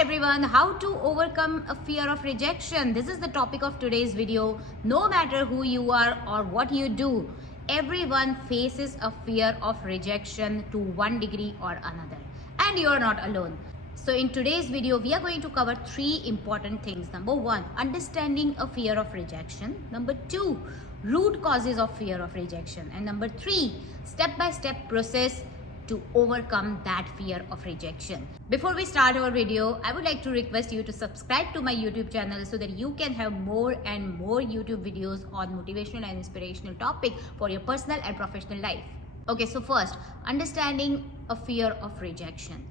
Hi everyone, how to overcome a fear of rejection. This is the topic of today's video. No matter who you are or what you do, everyone faces a fear of rejection to one degree or another. And you are not alone. So in today's video, we are going to cover three important things. Number one, understanding a fear of rejection. Number two, root causes of fear of rejection. And number three, step-by-step process to overcome that fear of rejection. Before we start our video, I would like to request you to subscribe to my YouTube channel so that you can have more and more YouTube videos on motivational and inspirational topic for your personal and professional life. Okay, so first, understanding a fear of rejection.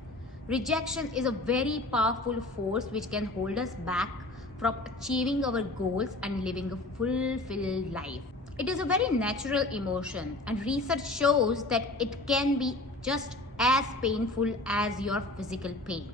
Rejection is a very powerful force which can hold us back from achieving our goals and living a fulfilled life. It is a very natural emotion, and research shows that it can be just as painful as your physical pain.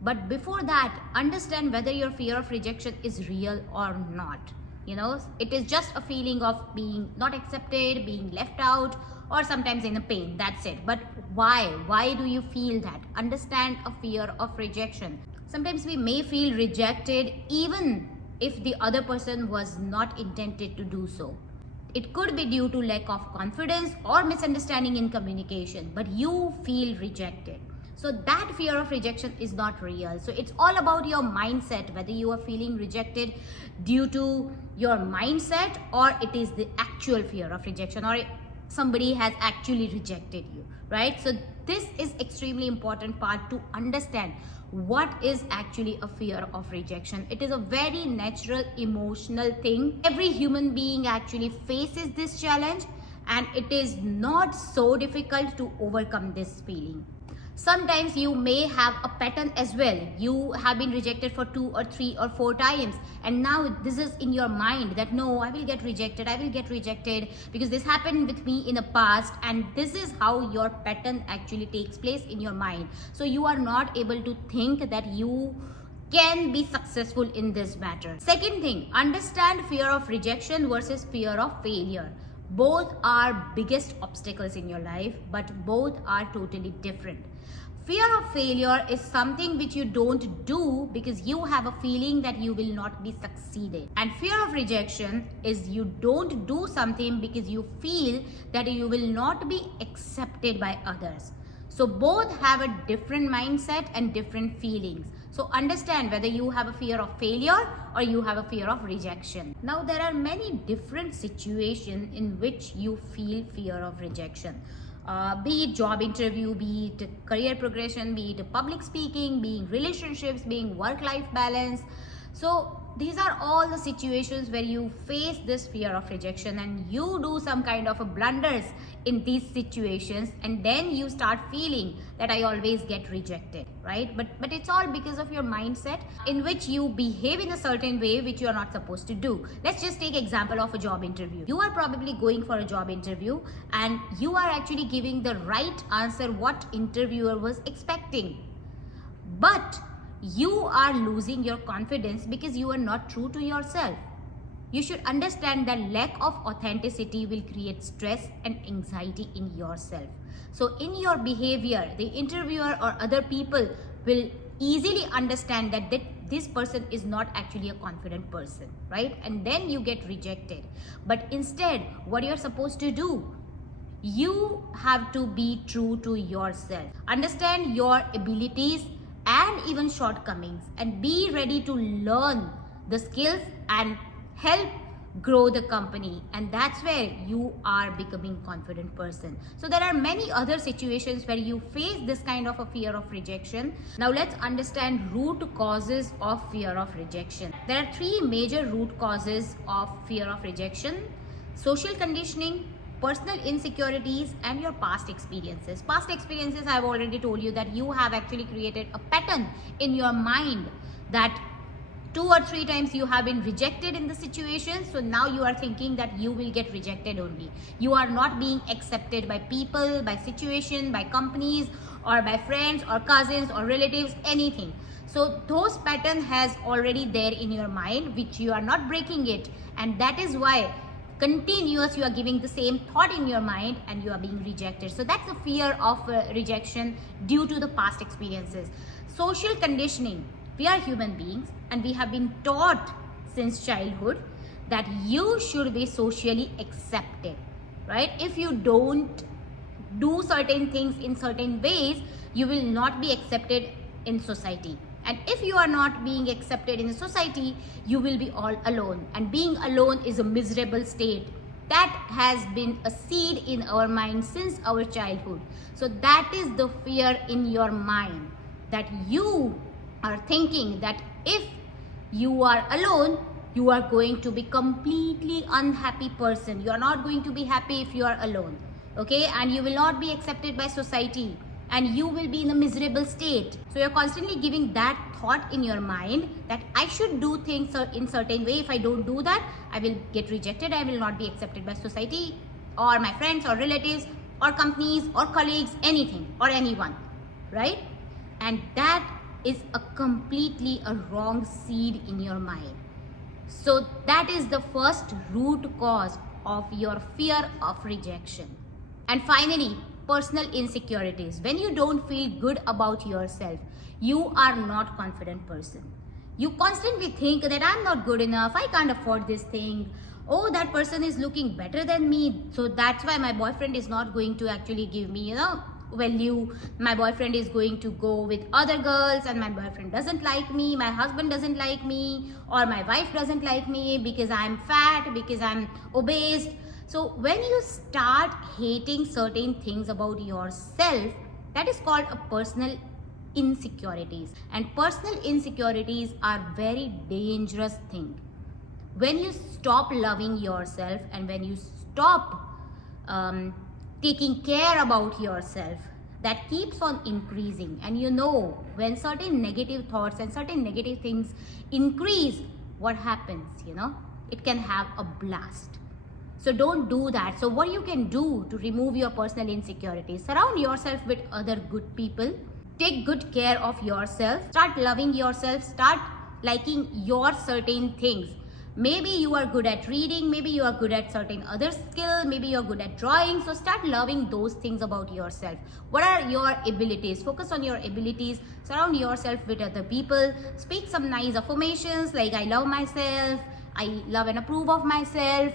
But before that, understand whether your fear of rejection is real or not. It is just a feeling of being not accepted, being left out, or sometimes in a pain. That's it. But why? Why do you feel that? Understand a fear of rejection. Sometimes we may feel rejected even if the other person was not intended to do so. It could be due to lack of confidence or misunderstanding in communication, but you feel rejected. So that fear of rejection is not real. So it's all about your mindset, whether you are feeling rejected due to your mindset or it is the actual fear of rejection or somebody has actually rejected you, right? So this is extremely important part to understand what is actually a fear of rejection. It is a very natural emotional thing. Every human being actually faces this challenge, and it is not so difficult to overcome this feeling. Sometimes you may have a pattern as well. You have been rejected for 2 or 3 or 4 times, and now this is in your mind that no, I will get rejected because this happened with me in the past, and this is how your pattern actually takes place in your mind. So you are not able to think that you can be successful in this matter. Second thing, understand fear of rejection versus fear of failure. Both are biggest obstacles in your life, but both are totally different. Fear of failure is something which you don't do because you have a feeling that you will not be succeeded. And fear of rejection is you don't do something because you feel that you will not be accepted by others. So both have a different mindset and different feelings. So understand whether you have a fear of failure or you have a fear of rejection. Now there are many different situations in which you feel fear of rejection. Be it job interview, be it career progression, be it public speaking, being relationships, being work-life balance. So these are all the situations where you face this fear of rejection and you do some kind of a blunders in these situations, and then you start feeling that I always get rejected, right? But it's all because of your mindset in which you behave in a certain way which you are not supposed to do. Let's just take example of a job interview. You are probably going for a job interview and you are actually giving the right answer what interviewer was expecting. But you are losing your confidence because you are not true to yourself. You should understand that lack of authenticity will create stress and anxiety in yourself. So in your behavior, the interviewer or other people will easily understand that this person is not actually a confident person, right? And then you get rejected. But instead, what you're supposed to do, you have to be true to yourself. Understand your abilities and even shortcomings, and be ready to learn the skills and help grow the company, and that's where you are becoming confident person. So there are many other situations where you face this kind of a fear of rejection. Now let's understand root causes of fear of rejection. There are 3 major root causes of fear of rejection: social conditioning, personal insecurities, and your past experiences. Past experiences, I've already told you that you have actually created a pattern in your mind that 2 or 3 times you have been rejected in the situation. So now you are thinking that you will get rejected only. You are not being accepted by people, by situation, by companies, or by friends or cousins or relatives, anything. So those pattern has already there in your mind which you are not breaking it, and that is why continuous you are giving the same thought in your mind and you are being rejected. So that's the fear of rejection due to the past experiences. Social conditioning. We are human beings and we have been taught since childhood that you should be socially accepted, right? If you don't do certain things in certain ways, you will not be accepted in society. And if you are not being accepted in society, you will be all alone. And being alone is a miserable state. That has been a seed in our mind since our childhood. So that is the fear in your mind, that you are thinking that if you are alone, you are going to be completely unhappy person. You are not going to be happy if you are alone. Okay, and you will not be accepted by society and you will be in a miserable state. So you're constantly giving that thought in your mind that I should do things in certain way. If I don't do that, I will get rejected. I will not be accepted by society or my friends or relatives or companies or colleagues, anything or anyone, right? And that is a completely a wrong seed in your mind. So that is the first root cause of your fear of rejection. And finally, personal insecurities. When you don't feel good about yourself, you are not confident person. You constantly think that I'm not good enough, I can't afford this thing. Oh, that person is looking better than me, so that's why my boyfriend is not going to actually give me, value. My boyfriend is going to go with other girls and my boyfriend doesn't like me, my husband doesn't like me, or my wife doesn't like me because I'm fat, because I'm obese. So when you start hating certain things about yourself, that is called a personal insecurities. And personal insecurities are very dangerous thing. When you stop loving yourself and when you stop taking care about yourself, that keeps on increasing. And when certain negative thoughts and certain negative things increase, what happens, it can have a blast. So don't do that. So what you can do to remove your personal insecurities, surround yourself with other good people, take good care of yourself, start loving yourself, start liking your certain things. Maybe you are good at reading, maybe you are good at certain other skill, maybe you are good at drawing. So start loving those things about yourself. What are your abilities? Focus on your abilities, surround yourself with other people, speak some nice affirmations like I love myself, I love and approve of myself,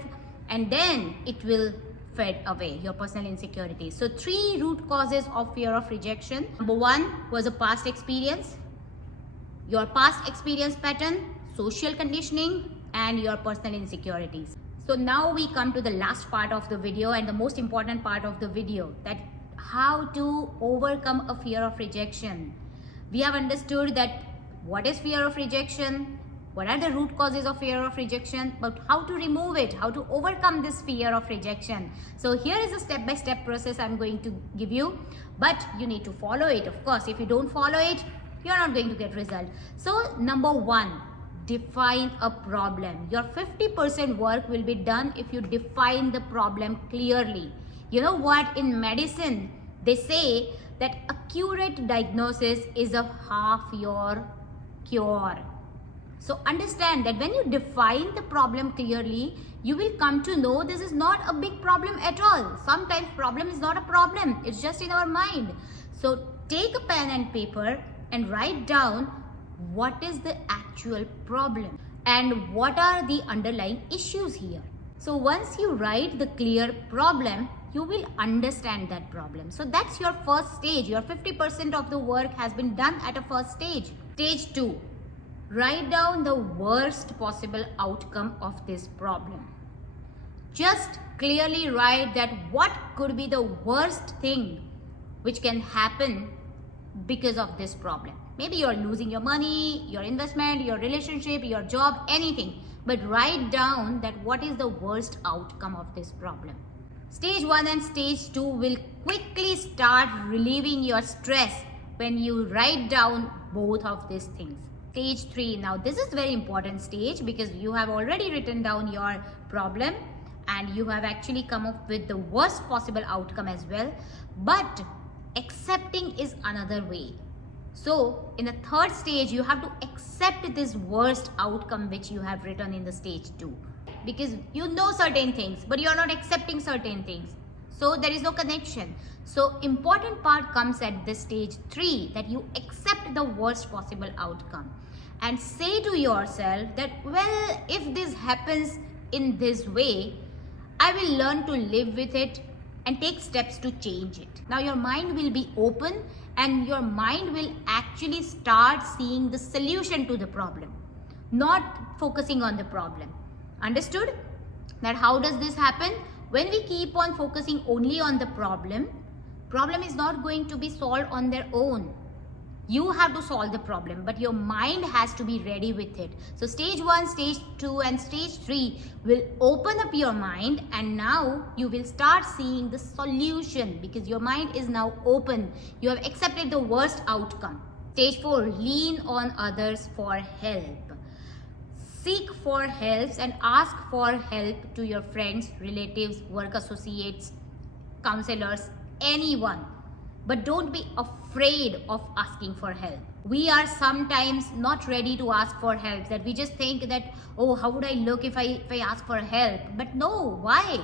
and then it will fade away your personal insecurities. So 3 root causes of fear of rejection. Number 1 was a past experience, your past experience pattern, social conditioning, and your personal insecurities. So now we come to the last part of the video and the most important part of the video, that how to overcome a fear of rejection. We have understood that what is fear of rejection, what are the root causes of fear of rejection, but how to remove it, how to overcome this fear of rejection. So here is a step-by-step process I'm going to give you, but you need to follow it. Of course, if you don't follow it, you're not going to get result. So number 1, define a problem. Your 50% work will be done if you define the problem clearly. You know what? In medicine, they say that accurate diagnosis is of half your cure. So understand that when you define the problem clearly, you will come to know this is not a big problem at all. Sometimes problem is not a problem. It's just in our mind. So take a pen and paper and write down what is the actual problem and what are the underlying issues here. So once you write the clear problem, you will understand that problem. So that's your first stage. Your 50% of the work has been done at a first stage. Stage 2. Write down the worst possible outcome of this problem. Just clearly write that what could be the worst thing which can happen because of this problem. Maybe you're losing your money, your investment, your relationship, your job, anything. But write down that what is the worst outcome of this problem. Stage 1 and stage 2 will quickly start relieving your stress when you write down both of these things. Stage 3. Now this is very important stage because you have already written down your problem and you have actually come up with the worst possible outcome as well. But accepting is another way. So in the third stage, you have to accept this worst outcome which you have written in the stage 2. Because you know certain things, but you're not accepting certain things. So there is no connection. So important part comes at this stage 3, that you accept the worst possible outcome and say to yourself that, well, if this happens in this way, I will learn to live with it and take steps to change it. Now your mind will be open and your mind will actually start seeing the solution to the problem, not focusing on the problem. Understood? That how does this happen? When we keep on focusing only on the problem is not going to be solved on their own. You have to solve the problem, but your mind has to be ready with it. So stage 1, stage 2 and stage 3 will open up your mind, and now you will start seeing the solution because your mind is now open. You have accepted the worst outcome. Stage 4, lean on others for help. Seek for help and ask for help to your friends, relatives, work associates, counselors, anyone. But don't be afraid of asking for help. We are sometimes not ready to ask for help, that we just think that, oh, how would I look if I ask for help? But no, why?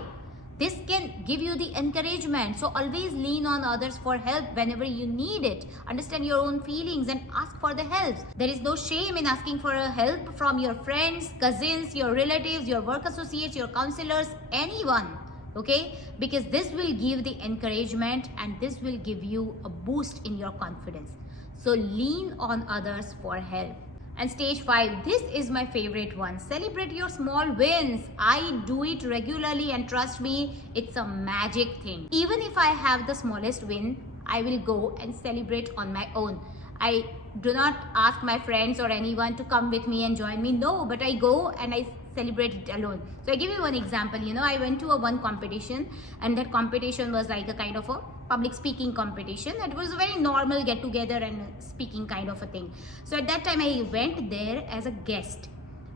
This can give you the encouragement. So always lean on others for help whenever you need it. Understand your own feelings and ask for the help. There is no shame in asking for help from your friends, cousins, your relatives, your work associates, your counselors, anyone. Okay, because this will give the encouragement and this will give you a boost in your confidence. So lean on others for help. And stage 5, this is my favorite one. Celebrate your small wins. I do it regularly and trust me, it's a magic thing. Even if I have the smallest win, I will go and celebrate on my own. I do not ask my friends or anyone to come with me and join me. No, but I go and I celebrate it alone. So I give you one example. I went to one competition, and that competition was like a kind of a public speaking competition. It was a very normal get together and speaking kind of a thing. So at that time I went there as a guest,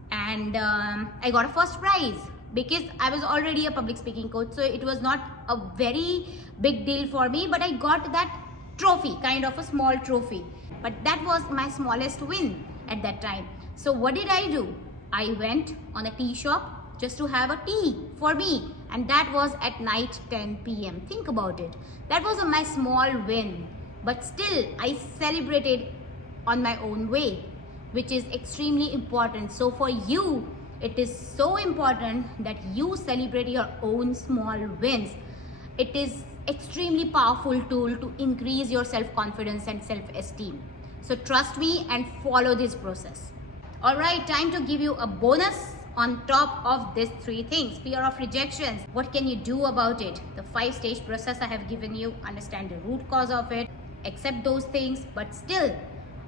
and I got a first prize because I was already a public speaking coach. So it was not a very big deal for me, but I got that trophy, kind of a small trophy. But that was my smallest win at that time. So what did I do? I went on a tea shop just to have a tea for me, and that was at night 10 p.m. Think about it. That was my small win, but still I celebrated on my own way, which is extremely important. So for you, it is so important that you celebrate your own small wins. It is extremely powerful tool to increase your self-confidence and self-esteem. So trust me and follow this process. Alright, time to give you a bonus on top of these 3 things. Fear of rejections. What can you do about it? The 5-stage process I have given you. Understand the root cause of it. Accept those things. But still,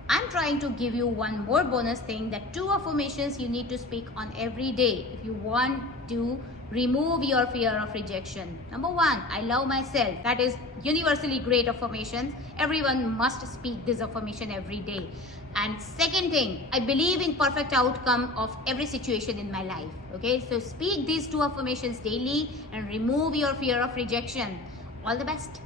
I'm trying to give you one more bonus thing, that 2 affirmations you need to speak on every day if you want to remove your fear of rejection. Number 1, I love myself. That is universally great affirmation. Everyone must speak this affirmation every day. And second thing, I believe in perfect outcome of every situation in my life. Okay, so speak these 2 affirmations daily and remove your fear of rejection. All the best.